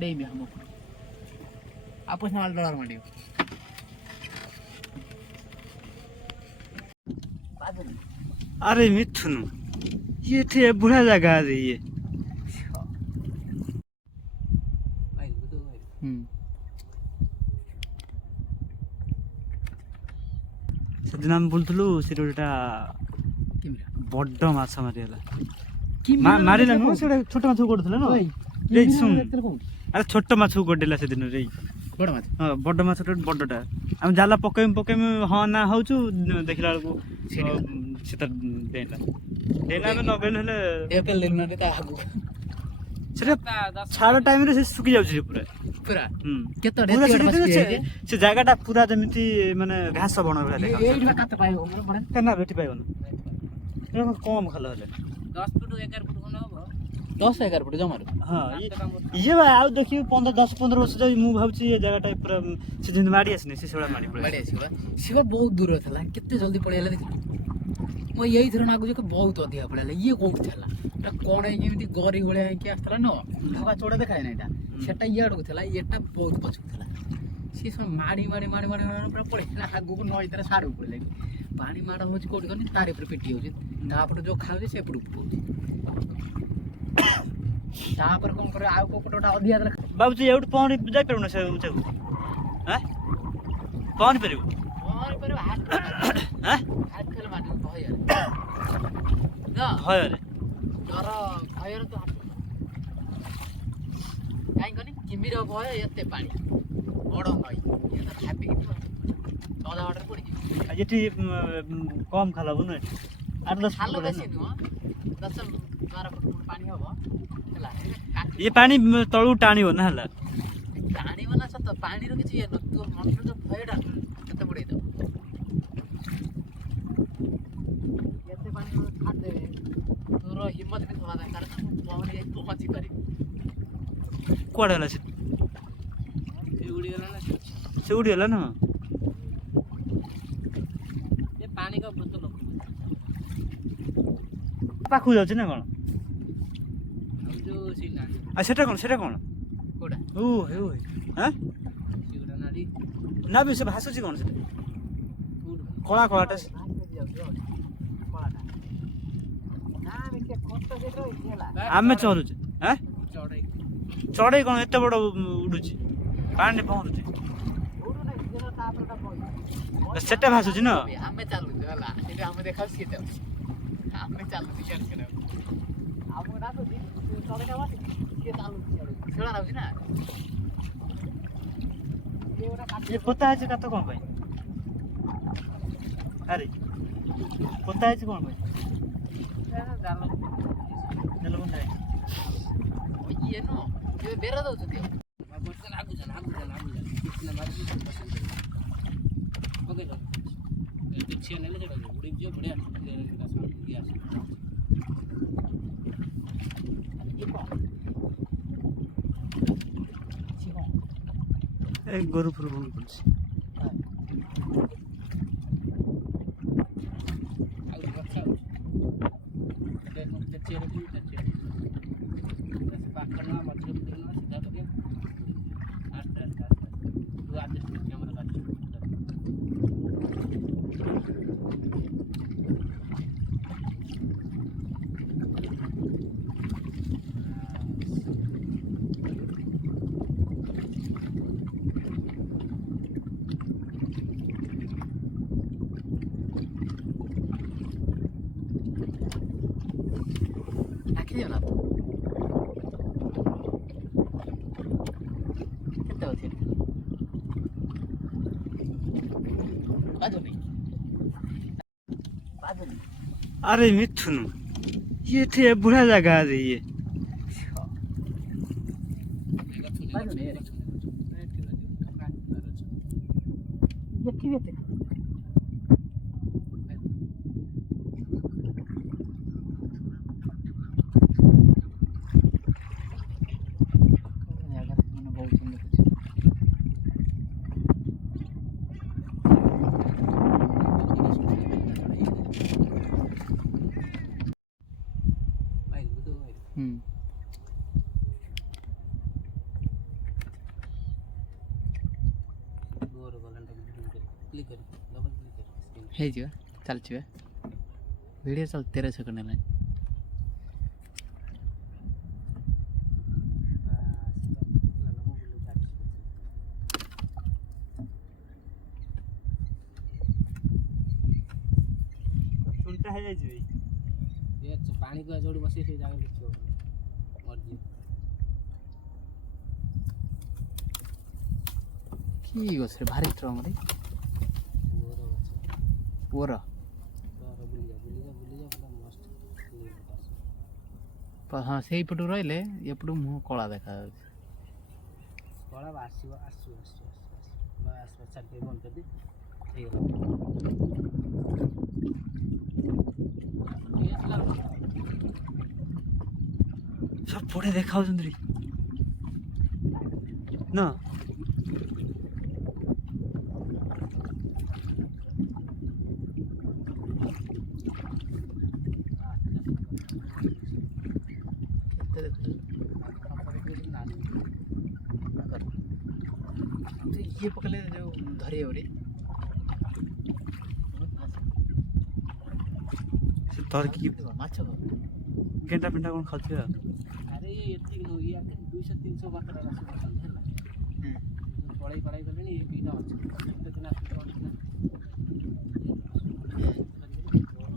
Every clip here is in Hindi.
डेमी हम आपस में डॉलर मारियो अरे मिथुन ये थे बुढ़ा जगह है ये ସେଦିନ ଆମେ ବୁଲୁଥିଲୁ ସେଠି ଗୋଟା ବଡ ମାଛ ମାରିଗଲା ମାରିଲା ନୁହଁ ସେଟା ଛୋଟ ମାଛ ଗୋଡୁଥିଲା ନା ରେଇ ଶୁଣ ଆରେ ଛୋଟ ମାଛକୁ ଗୋଡେଇଲା ସେଦିନ ରେଇ ବଡ ମାଛ ହଁ ବଡ ମାଛଟା ବଡଟା ଆମେ ଜାଲ ପକେଇମୁ ହଁ ନା ହଉଛୁ ଦେଖିଲା ବେଳକୁ ସେଟା ଡେଇଁଲା ଆମେ ନଗେଇଲୁ ହେଲେ ଏପେଲ ଦିନ ତା ଆଗୁ ସେଟା ଛାଡ ଟାଇମରେ ସେ ଶୁକି ଯାଉଛି ପୁରା ପୁରା କେତେ ସେ ଜାଗାଟା ପୁରା ଯେମିତି ମାନେ ଘାସ ବଣ ଭଳିଆ ଦେଖା ଏଇଠି କାତ ପାଇବ ନା ବେଠି ପାଇବନି କମ ଖାଲ ହେଲେ 10 ଫୁଟ 11 ଫୁଟ ଖଣ୍ଡ ହବ 10 11 ଫୁଟ ଜମାରୁ ହଁ ଇଏ ଭାଇ ଆଉ ଦେଖିବି 10-15 ବର୍ଷ ଯାଇ ମୁଁ ଭାବୁଛି ଏ ଜାଗାଟା ପୁରା ସେ ଯେମିତି ମାଡି ଆସିନି ସେ ସେଗୁଡା ମାଡି ଆସିବ ସିଏ ବହୁତ ଦୂର ଥିଲା କେତେ ଜଲ୍ଦି ପଳେଇଲା ଦେଖିଲୁ ମୁଁ ଏଇଥର ନାଗୁଛି ବହୁତ ଅଧିକା ପଳେଇଲା ଇଏ କୋଉଠି ଥିଲା କଣ ହେଇକି ଏମିତି ଗରି ଭଳିଆ ହେଇକି ଆସିଥିଲା ନ ଢଗା ଚୋଡ଼ା ଦେଖାଏ ନା ଏଇଟା ସେଟା ଇଆଡକୁ ଥିଲା ଏଟା ବହୁତ ପଛକୁ ଥିଲା ସିଏ ସବୁ ମାଡ଼ି ପୁରା ପଳେଇଲା ଆଗକୁ ନଈ ତାର ସାଡ଼କୁ ପଳେଇଲା ପାଣି ମାଡ଼ ହଉଛି କୋଉଠି କନି ତାରି ଉପରେ ପିଟି ହଉଛି ତାପରେ ଯୋଉ ଖାଉଛି ସେ ଏପଟକୁ ପଳଉଛି ତାପରେ କଣ କରିବ ଆଉ କୋଉଟା ଅଧିକା ଦେଲା ଭାବୁଛି ଏଉଠୁ ପହଁରି ଯାଇପାରିବୁ ସେ ଉଚ୍ଚାକୁ ପହଁରି ପାରିବୁ ଭୟରେ ଡର ଭୟରେ ତ କାହିଁ କନି କିମିର ଭୟ ଏତେ ପାଣି ବଡ଼ ନଈ ଭାବିକି ଅଧା ବାଟରେ ପଡ଼ିଛି ଏଠି କମ ଖାଲ ହବ ନୁହେଁ 8-10 ଖାଲ ବେଶୀ ନୁହଁ 10-12 ଫୁଟ ପାଣି ହବ ହେଲା ये पानी तळू टाणिव ना हला टाणिव ना सत पानी रो किछि न तू मन जो भयडा केते बडे दो केते पानी छाड दे तोर हिम्मत भी थोड़ा दरकार ना पहुंच जाई पहुंची पारी कोड हला से उड़ी गेला ना से उड़ी गेला ना ये पानी का बोतल पाखु जाउछ ना कोन आ सेटा कोन कोडा ओ हे ओ हां सिगुडा नाडी ना बे से भासुची कोन से कोला कोलाटा आमे चलुछ हां चढ़ई कोन एते बड़ उडुची पानी पहुंचुची सेटा भासुची न आमे चालुछ हला एटा आमे देखाउ सी ते आमे चालुछ सेटा आमे ना तो चढ़े का बात के चालुछ छेड़ा राउछ ना ये पता है का तो कोन भाई अरे पता है कोन भाई जालो चलो बंदा ये नो ये बेरा दउछ ते बस लागु जा कितना मारी ओके तो देखिए नेले जेडा उड़ी जो बढ़िया ये एक गोरु फुरु बोल पड़छ ना कितना होती है अरे मिथुन ये थे बुढ़ा जगह है ये क्लिक कर डबल क्लिक कर स्क्रीन ହେଇଯିବ ଚାଲିଛି ବା ଭିଡ଼ିଓ ଚାଲ 13 ସେକେଣ୍ଡ ହେଲାଣି ଚୁଣ୍ଟା ହେଇଯାଇଛି ଭାଇ ये पानी को जोड़ी बसी से जाके देखियो मर्जी କି ଗଛରେ ଭାରି ଷ୍ଟ୍ରଙ୍ଗ ରେ बोर अच्छा ପୁଅର तो बुली जा पूरा मस्त क्लीन ହଁ ସେଇପଟୁ ରହିଲେ ଏପଟୁ ମୁହଁ କଳା ଦେଖାଯାଉଛି कळा आसीबो बस छाड़ के बंद कर दे ठीक सब बड़े ଦେଖାଉଛନ୍ତି ନା କେତେ ଦେଖୁଛୁ ଇଏ ପକେଇଲେ ଯୋଉ ଧରି ହବ ରେ ସେ ତରକି ମାଛ ଗେଣ୍ଡା ଫେଣ୍ଡା କ'ଣ ଖାଉଥିବେ ଆଉ अरे ये नो ये 200 300 बात है पढ़ाई पढ़ाई कर लेनी ये बीटा अच्छा कितना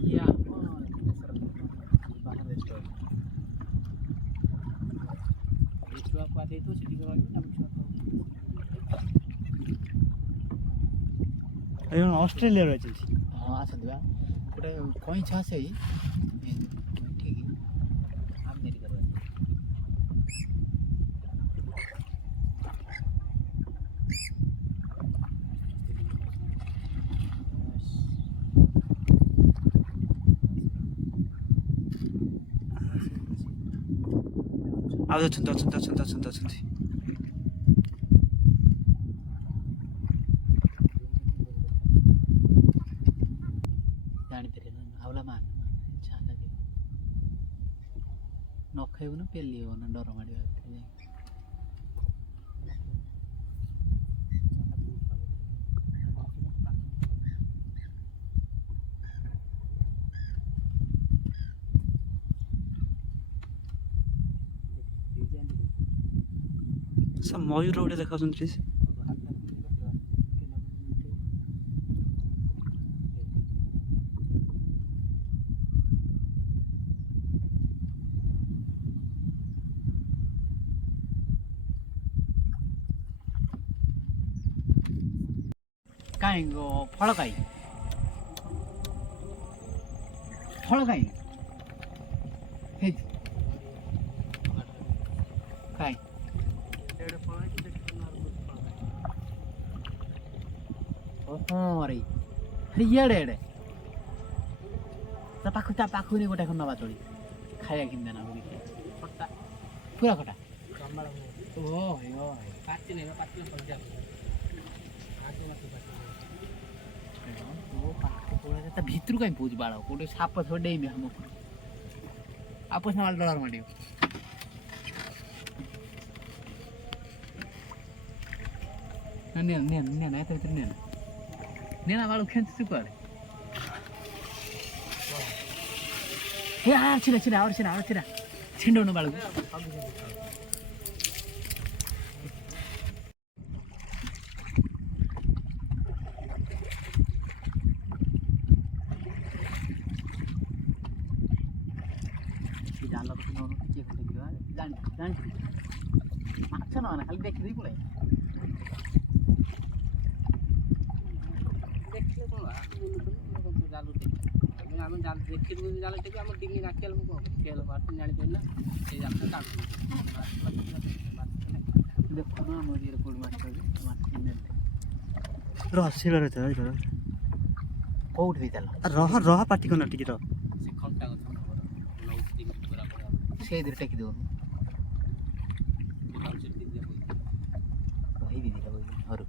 या बाहर स्टोर छुआ पा दे तो सिटी करवा हम छुआ ଏ ଅଷ୍ଟ୍ରେଲିଆରୁ ଆସିଛି ହଁ ଆସନ୍ତି ବା ଗୋଟେ କଇଁଛ ଆସେ ଠିକ୍ ଆମେରିକା ଆଉ ଅଛନ୍ତି ଜାଣିପାରିଲେ ନା ଆଉଲା ମାନ ଛାଙ୍କା ଯିବ ନ ଖାଇବୁ ନା ପେଲି ହେବ ନା ଡର ମାଡ଼ିବ ଯାଇ ସେ ମୟୂର ଗୋଟେ ଦେଖାଉଛନ୍ତି କାଇଁ ଫଳ କାଇଁ ହେଇଛି କାଇଁ ହଁ ରେ ଇଆଡ଼େ ଏଡ଼େ ତା ପାଖକୁ ନେଇ ଗୋଟେ ନବା ତୋଳି ଖାଇବା କିଣି ନା ଖଟା ପୁରା ଖଟା ଓ पाची नहीं पाची पड़ जा आगे मत पाची ତା ଭିତରୁ କାଇଁ ପଉଛି ବାଳ ଗୋଟେ ସାପ ଥିବ ଡେଇଁବି ଆମ ଉପରୁ ଆପସ ନା ଡର ମାଡ଼ିବ ନିଅ ଏତେ ଭିତରେ ନିଅ ନା ବାଳୁ ଖେଞ୍ଚୁଛୁ କୁଆଡ଼େ ଏ ଛିଡ଼ା ଛିଣ୍ଡଉନ ବାଳକୁ ଜାଲ କଥା ନଉନ ଟିକେ ଖୋଲିଯିବା ଜାଣିଛି ମାଛ ନହେଲା ଖାଲି ଦେଖିଦେଇ ପଳାଇ देखले कोन बोलु जालू हम जाल देखि जाल टेक हम डिंगी नाकेल को केल मार जानि देना से जाल काट देखो ना हम ये कोड माछ ने ରସିବାର ଅଛି କୋଉଠି ହେଇଥିଲା ରହ ପାଟି କନା ଟିକେ ରହ से खंटा गछ नौ दिन बराबर ସେଇଥିରେ ଟେକି ଦେଉ दुकान से दिन दिया କହିବି ଦିଟା ଘରୁ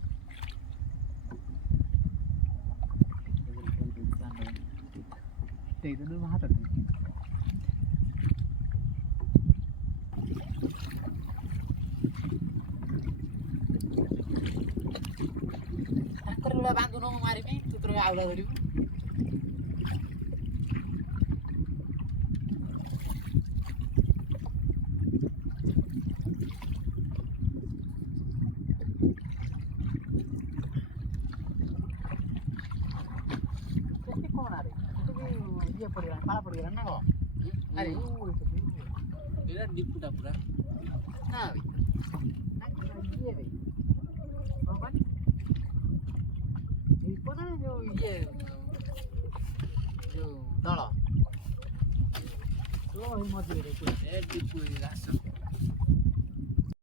ସେଇଦିନ ହାତ ତାଙ୍କର ପୁରା ବାନ୍ଧୁନ ମୁଁ ମାରିବି ତୁ ତୋର ଆଉଲା ଧରିବୁ। ସେଠି କଣ ଆରେ ସେଠି ବି ଇଏ ପଡ଼ିଗଲାଣି ପାଳ ପଡ଼ିଗଲାଣି ନା କଣ ଆରେ ଏଇଟା ଡିପୁଟା ପୁରା ନା ବେ ଇଏ ବେ କଣ କହନି ଦୀପ ନା ଯୋଉ ଇଏ ଯୋଉ ଦଳ ମଝିରେ ଏ ଡିପୁ ଘାସ